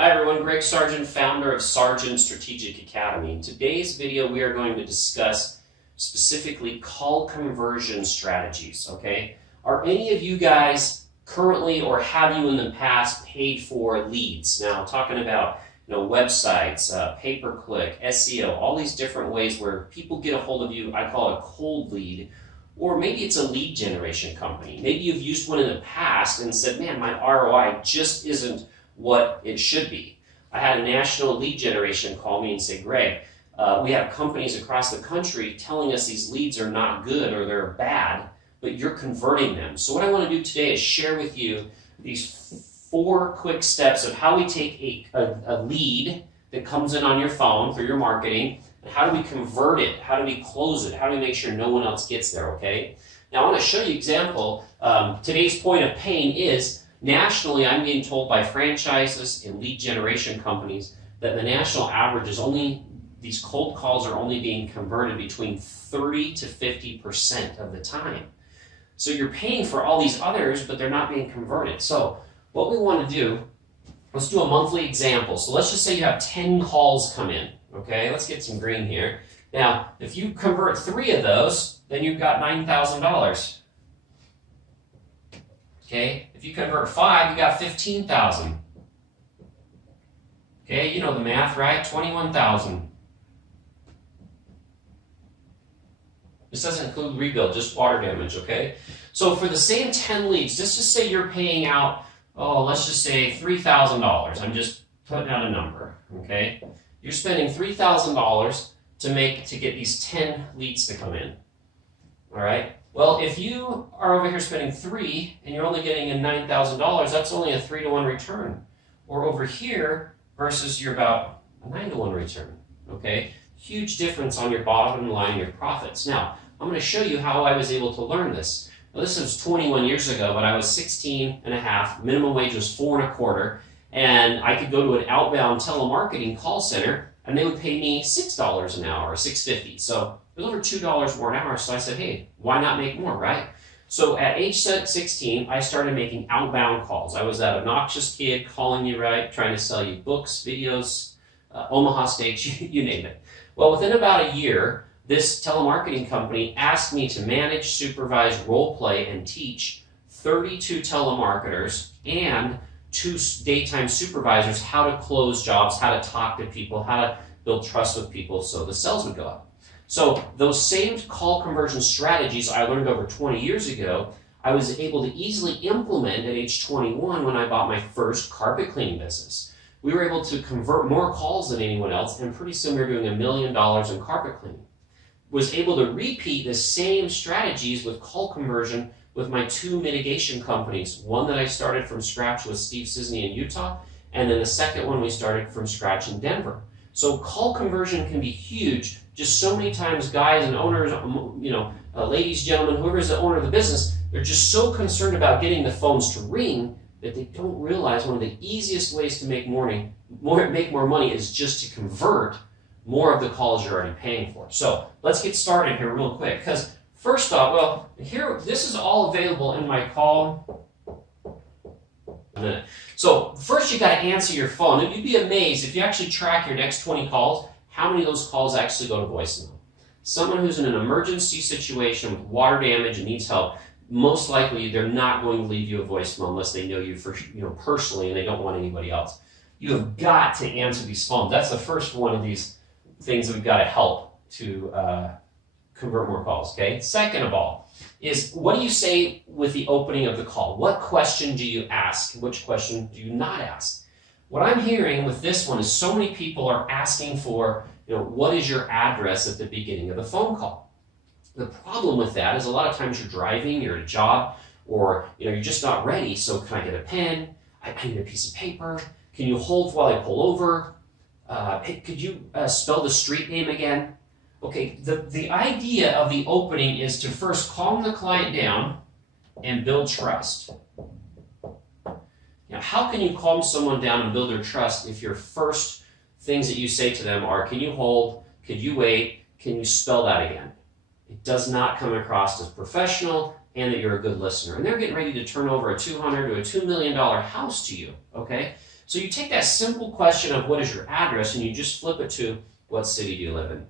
Hi everyone, Gregg Sargent, founder of Sargent Strategic Academy. In today's video, we are going to discuss specifically call conversion strategies, okay? Are any of you guys currently or have you in the past paid for leads? Now, talking about websites, pay-per-click, SEO, all these different ways where people get a hold of you. I call it a cold lead, or maybe it's a lead generation company. Maybe you've used one in the past and said, man, my ROI just isn't what it should be. I had a national lead generation call me and say, Greg, we have companies across the country telling us these leads are not good or they're bad, but you're converting them. So what I want to do today is share with you these 4 quick steps of how we take a lead that comes in on your phone through your marketing, and how do we convert it? How do we close it? How do we make sure no one else gets there, okay? Now I want to show you an example. Today's point of pain is nationally, I'm getting told by franchises and lead generation companies that the national average is these cold calls are only being converted between 30 to 50% of the time. So you're paying for all these others, but they're not being converted. So what we want to do, let's do a monthly example. So let's just say you have 10 calls come in, okay? Let's get some green here. Now, if you convert 3 of those, then you've got $9,000. Okay, if you convert 5, you got 15,000. Okay, you know the math, right? 21,000. This doesn't include rebuild, just water damage, okay? So for the same 10 leads, let's just say you're paying out, let's just say $3,000. I'm just putting out a number, okay? You're spending $3,000 to get these 10 leads to come in, all right? Well, if you are over here spending 3 and you're only getting in $9,000, that's only a 3-to-1 return. Or over here versus you're about a 9-to-1 return, okay? Huge difference on your bottom line, your profits. Now, I'm going to show you how I was able to learn this. Now, this was 21 years ago, but I was 16 and a half, minimum wage was 4 1/4, and I could go to an outbound telemarketing call center and they would pay me $6 an hour, or $6.50. So it was over $2 more an hour, so I said, hey, why not make more, right? So at age 16, I started making outbound calls. I was that obnoxious kid calling you, right, trying to sell you books, videos, Omaha Steaks, you name it. Well, within about a year, this telemarketing company asked me to manage, supervise, role play, and teach 32 telemarketers and 2 daytime supervisors how to close jobs, how to talk to people, how to build trust with people so the sales would go up. So those same call conversion strategies I learned over 20 years ago, I was able to easily implement at age 21 when I bought my first carpet cleaning business. We were able to convert more calls than anyone else, and pretty soon we were doing $1 million in carpet cleaning. Was able to repeat the same strategies with call conversion with my 2 mitigation companies. One that I started from scratch with Steve Cisney in Utah, and then the second one we started from scratch in Denver. So call conversion can be huge. Just so many times guys and owners, ladies, gentlemen, whoever's the owner of the business, they're just so concerned about getting the phones to ring that they don't realize one of the easiest ways to make more money is just to convert more of the calls you're already paying for. So let's get started here real quick, because first off, this is all available in my call. So first you got to answer your phone, and you'd be amazed if you actually track your next 20 calls, how many of those calls actually go to voicemail. Someone who's in an emergency situation with water damage and needs help, most likely they're not going to leave you a voicemail unless they know you personally and they don't want anybody else. You have got to answer these phones. That's the first one of these things that we've got to help to convert more calls, okay? Second of all is, what do you say with the opening of the call? What question do you ask? Which question do you not ask? What I'm hearing with this one is so many people are asking for, what is your address at the beginning of the phone call? The problem with that is a lot of times you're driving, you're at a job, or you're just not ready, so can I get a pen? I need a piece of paper. Can you hold while I pull over? Could you spell the street name again? Okay, the idea of the opening is to first calm the client down and build trust. Now, how can you calm someone down and build their trust if your first things that you say to them are, can you hold, could you wait, can you spell that again? It does not come across as professional and that you're a good listener. And they're getting ready to turn over a $200 to a $2 million house to you, okay? So you take that simple question of what is your address and you just flip it to what city do you live in.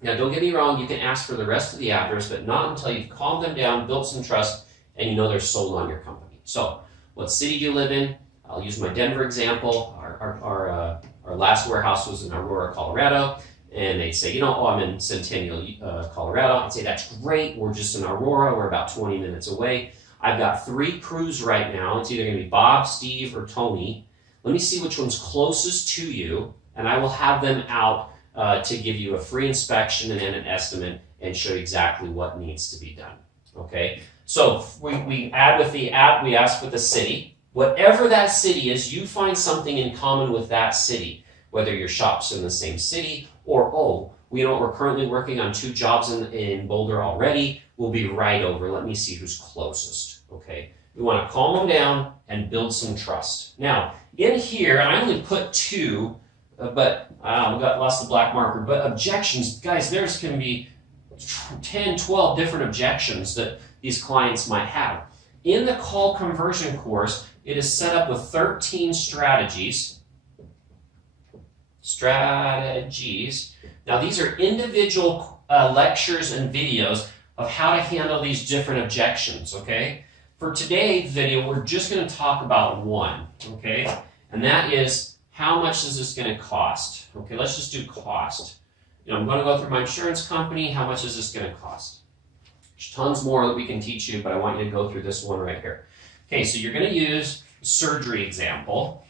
Now, don't get me wrong, you can ask for the rest of the address, but not until you've calmed them down, built some trust, and you know they're sold on your company. So, what city do you live in? I'll use my Denver example. Our last warehouse was in Aurora, Colorado, and they'd say, I'm in Centennial, Colorado. I'd say, that's great. We're just in Aurora. We're about 20 minutes away. I've got 3 crews right now. It's either going to be Bob, Steve, or Tony. Let me see which one's closest to you, and I will have them out to give you a free inspection and an estimate and show you exactly what needs to be done. Okay, so we add with the app, we ask with the city. Whatever that city is, you find something in common with that city, whether your shop's in the same city or, we're currently working on 2 jobs in Boulder already. We'll be right over. Let me see who's closest. Okay, we want to calm them down and build some trust. Now, in here, and I only put 2, but we lost the black marker, but objections, guys, there's can be 10, 12 different objections that these clients might have. In the call conversion course, it is set up with 13 strategies. Now, these are individual lectures and videos of how to handle these different objections, okay? For today's video, we're just going to talk about one, okay? And that is, how much is this going to cost? Okay, let's just do cost. I'm going to go through my insurance company. How much is this going to cost? There's tons more that we can teach you, but I want you to go through this one right here. Okay, so you're going to use surgery example.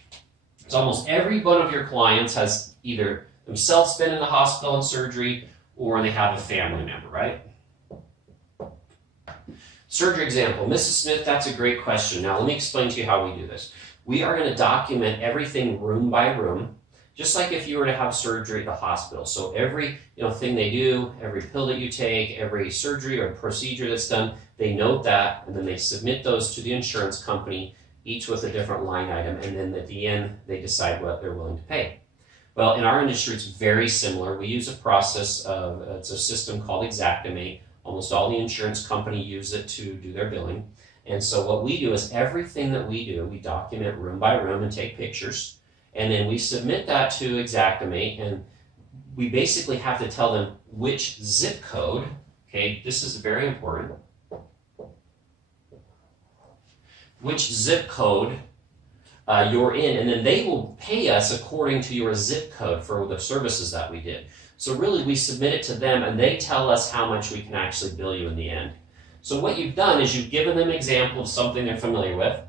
So almost every one of your clients has either themselves been in the hospital in surgery or they have a family member, right? Surgery example. Mrs. Smith, that's a great question. Now, let me explain to you how we do this. We are going to document everything room by room, just like if you were to have surgery at the hospital. So every thing they do, every pill that you take, every surgery or procedure that's done, they note that, and then they submit those to the insurance company, each with a different line item, and then at the end, they decide what they're willing to pay. Well, in our industry, it's very similar. We use a process it's a system called Xactimate. Almost all the insurance company use it to do their billing. And so what we do is everything that we do, we document room by room and take pictures. And then we submit that to Xactimate, and we basically have to tell them which zip code, okay, this is very important, which zip code you're in, and then they will pay us according to your zip code for the services that we did. So really, we submit it to them, and they tell us how much we can actually bill you in the end. So what you've done is you've given them an example of something they're familiar with.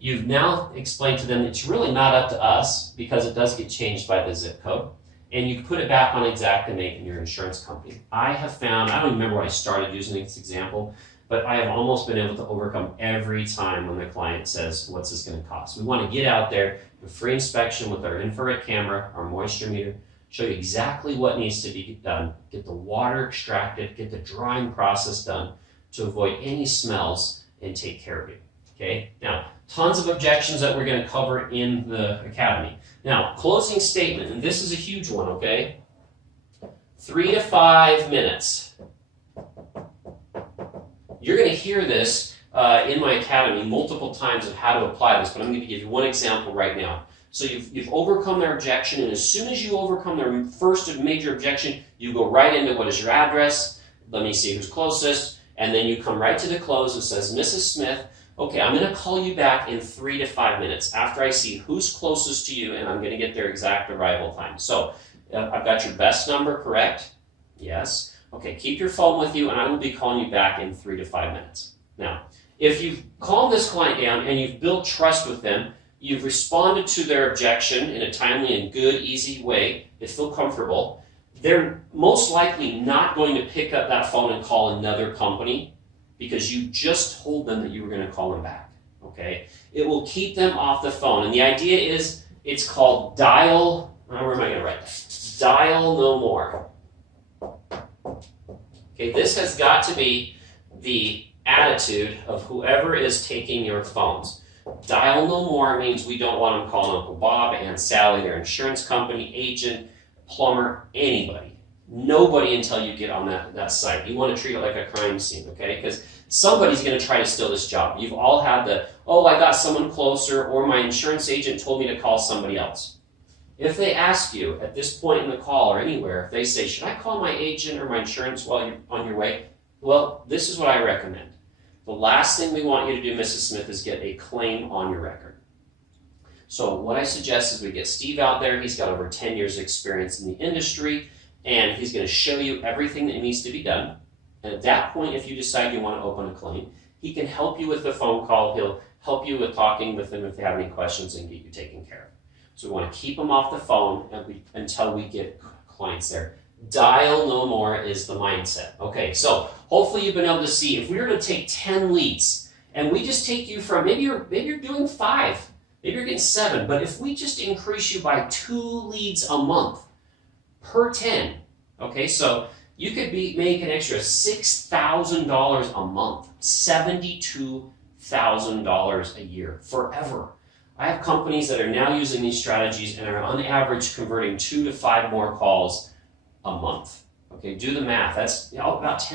You've now explained to them it's really not up to us because it does get changed by the zip code, and you put it back on Xactimate in your insurance company. I have found, I don't even remember when I started using this example, but I have almost been able to overcome every time when the client says, what's this going to cost? We want to get out there, do a free inspection with our infrared camera, our moisture meter, show you exactly what needs to be done, get the water extracted, get the drying process done to avoid any smells and take care of you. Okay? Now, tons of objections that we're going to cover in the academy. Now, closing statement, and this is a huge one, okay? 3 to 5 minutes. You're going to hear this in my academy multiple times of how to apply this, but I'm going to give you one example right now. So you've overcome their objection, and as soon as you overcome their first major objection, you go right into what is your address, let me see who's closest, and then you come right to the close and says, Mrs. Smith, okay, I'm going to call you back in 3 to 5 minutes after I see who's closest to you, and I'm going to get their exact arrival time. So I've got your best number, correct? Yes. Okay, keep your phone with you, and I will be calling you back in 3 to 5 minutes. Now, if you've calmed this client down and you've built trust with them, you've responded to their objection in a timely and good, easy way, they feel comfortable, they're most likely not going to pick up that phone and call another company because you just told them that you were going to call them back, okay? It will keep them off the phone. And the idea is, it's called dial, where am I going to write that? Dial no more. Okay, this has got to be the attitude of whoever is taking your phones. Dial no more means we don't want them calling Uncle Bob, Aunt Sally, their insurance company, agent, plumber, anybody. Nobody until you get on that site. You want to treat it like a crime scene, okay? Because somebody's going to try to steal this job. You've all had the, oh, I got someone closer, or my insurance agent told me to call somebody else. If they ask you at this point in the call or anywhere, if they say, should I call my agent or my insurance while you're on your way? Well, this is what I recommend. The last thing we want you to do, Mrs. Smith, is get a claim on your record. So what I suggest is we get Steve out there. He's got over 10 years of experience in the industry, and he's going to show you everything that needs to be done. And at that point, if you decide you want to open a claim, he can help you with the phone call. He'll help you with talking with them if they have any questions and get you taken care of. So we want to keep them off the phone until we get clients there. Dial no more is the mindset. Okay, so hopefully you've been able to see, if we were to take 10 leads and we just take you from, maybe you're doing 5, maybe you're getting 7, but if we just increase you by 2 leads a month per 10, okay, so you could make an extra $6,000 a month, $72,000 a year, forever. I have companies that are now using these strategies and are on average converting 2 to 5 more calls a month. Okay, do the math. That's about 10